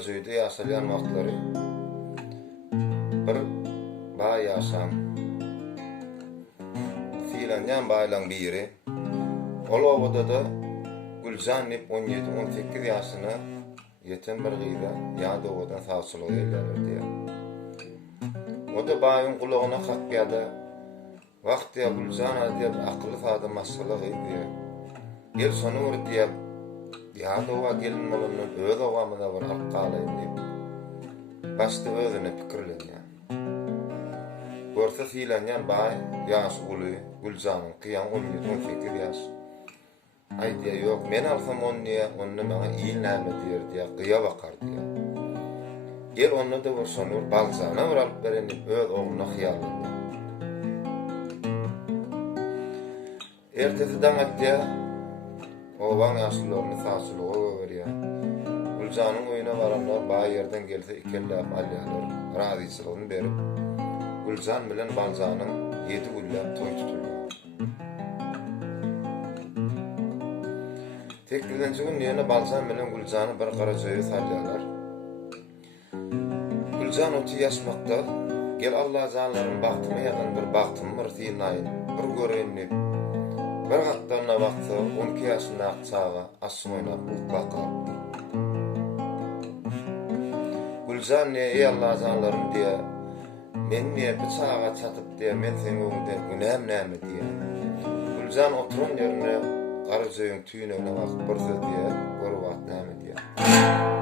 Karajoy'da ýaşalýan wagtlary bir baý ýaşan filanýan baýlaň biri ol obada da Guljan 17-18 ýaşyna ýeten bir gyza ýa-da odan sawçylyk edýärler diýär. O da baýyň gulagyna hakýada wagt ýa Guljan diýip akly sady maslahat edýär. Gel şonu ur diýip ýa-da o gelin bolanyň öz owamyna bir halkalyň diýip başda özüne pikirlenýär. Görse filanýan baý ýaş uly Guljanyň kıyan 17-18 ýaş. Aýdýar ýok, men alsam onu maňa iyi näme diýer diýip gyýa bakar diýer. Gel onu da bir şonu Baljana bir alyp bereni öz ogluny hyýallandy. Ertesi daňatda owaň ýaşlaryny saçylyga berýär. Guljanyň öýüne baranlar baý ýerden gelse ikenläp alýarlar. Razyçylygyny berip Guljan bilen Baljanyň 7 güllap toý tutulýar. Tek birinci gün ýene Baljan bilen Guljany bir Karajoy'a salýarlar. Guljan 30 ýaşmakda, gel Allah zanlaryň bagtyma ýagan bir bagtym bir synaýyn, bir görenni. Bir gatdanna bagtsa 12 ýaşyna çaga asmoyna bakar. Guljan ey Allah zanlarym diýe, men niye bir çaga çatyp diýe, men seni öňünde günäm näme diýe. Guljan oturan ýerine Karajoy'un tüýüne bakyp bir söz diýer, görüp näme diýer.